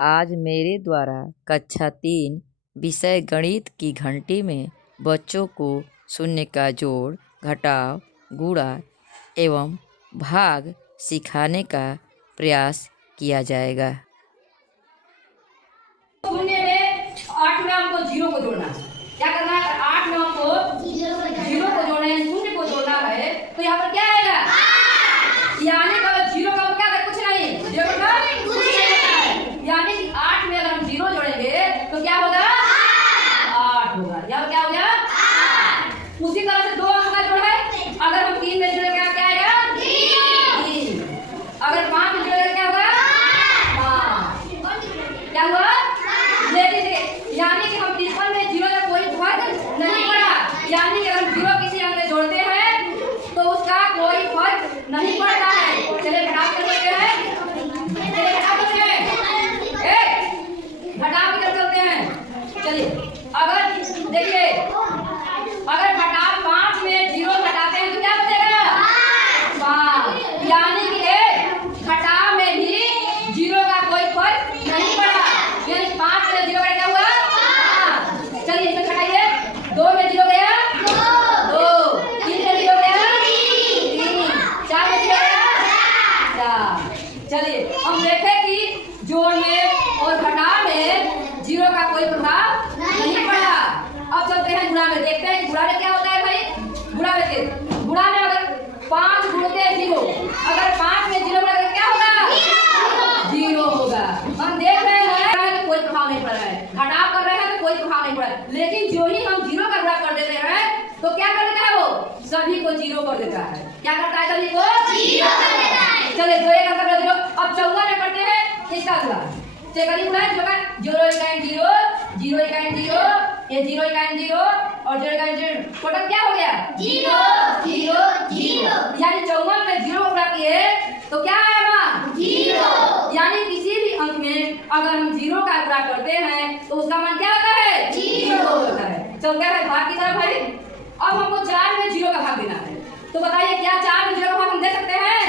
आज मेरे द्वारा कक्षा 3 विषय गणित की घंटी में बच्चों को शून्य का जोड़, घटाव, गुणा एवं भाग सिखाने का प्रयास किया जाएगा। शून्य में 8 में हमको जीरो को जोड़ना है। क्या करना है? 8 में हमको जीरो को जोड़ना है, शून्य को जोड़ना है। तो यहाँ पर क्या आएगा? यानी कि जीरो का क्या है? कुछ नहीं, जीरो का कुछ नहीं होता है। यानी कि 8 में अगर हम जीरो जोड़ेंगे तो क्या होगा? 8 होगा। यहाँ क्या हो गया? 8। उसी तरह से दो अंक का जोड़ है। अगर हम 3 में जोड़ेंगे क्या आएगा? 3। अगर 5 में जोड़ेंगे क्या होगा? 5। क्या हुआ? यानी कि हम 53 में जीरो का कोई फर्क नहीं पड़ा। यानी कि अगर जीरो किसी अंक में जोड़ते हैं तो उसका कोई फर्क नहीं पड़ता है। चलिए घटाव कर लेते हैं। चलिए घटाव करते हैं। घटाव कर चलते हैं। चलिए अगर देखिए, अगर घटाव 5 में जीरो घटाते हैं तो क्या बचेगा? 5। यानी कि घटाव में भी जीरो का कोई फर्क नहीं पड़ा। यानी 5 में जीरो क्या हुआ? 5। चलिए इसमें घटाइए। 2 में जीरो गया 2, 3 में जीरो गया 3, 4 में जीरो गया 4। चलिए हम देखें कि जोड़ने और घटाव में जीरो का कोई प्रभाव नहीं पड़ा। अब चलते हैं गुणा में, देखते हैं गुणा में क्या होता है भाई। गुणा में अगर 5 गुणते 0, अगर 5 में जीरो बढ़ा क्या होगा? जीरो होगा। हम देख रहे हैं तो कोई प्रभाव नहीं पड़ रहा है, घटाव कर रहे हैं तो कोई प्रभाव नहीं पड़ा है। लेकिन जो ही हम जीरो का गुणा कर देते हैं तो क्या कर देता है? वो सभी को जीरो कर देता है। क्या करता है? सभी को जीरो कर देता है। चलिए दो एक अंक जीरो। अब 14 में करते हैं इसका गुणा। चलिए गुणा है 0 इकाई 0, 0 इकाई 0, ये 0 इकाई 0 और 0 इकाई 0, टोटल क्या हो गया? 0 0 0। यानी 54 में 0 गुणा किए तो क्या आएगा? 0। यानी किसी भी अंक में अगर हम 0 का गुणा करते हैं तो उसका मान क्या होता है? 0 होता है। चलते हैं भाग की तरफ भाई। अब हमको 4 में 0 का भाग देना है। तो बताइए क्या 4 में 0 का भाग हम दे सकते हैं?